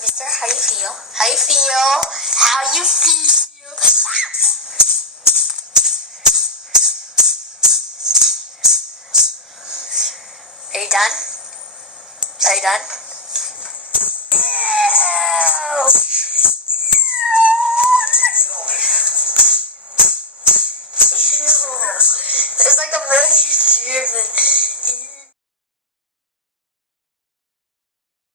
Mister, how you feel? How you feel? How you feel? Are you done? Are you done? Ew. Ew. It's like I'm really driven.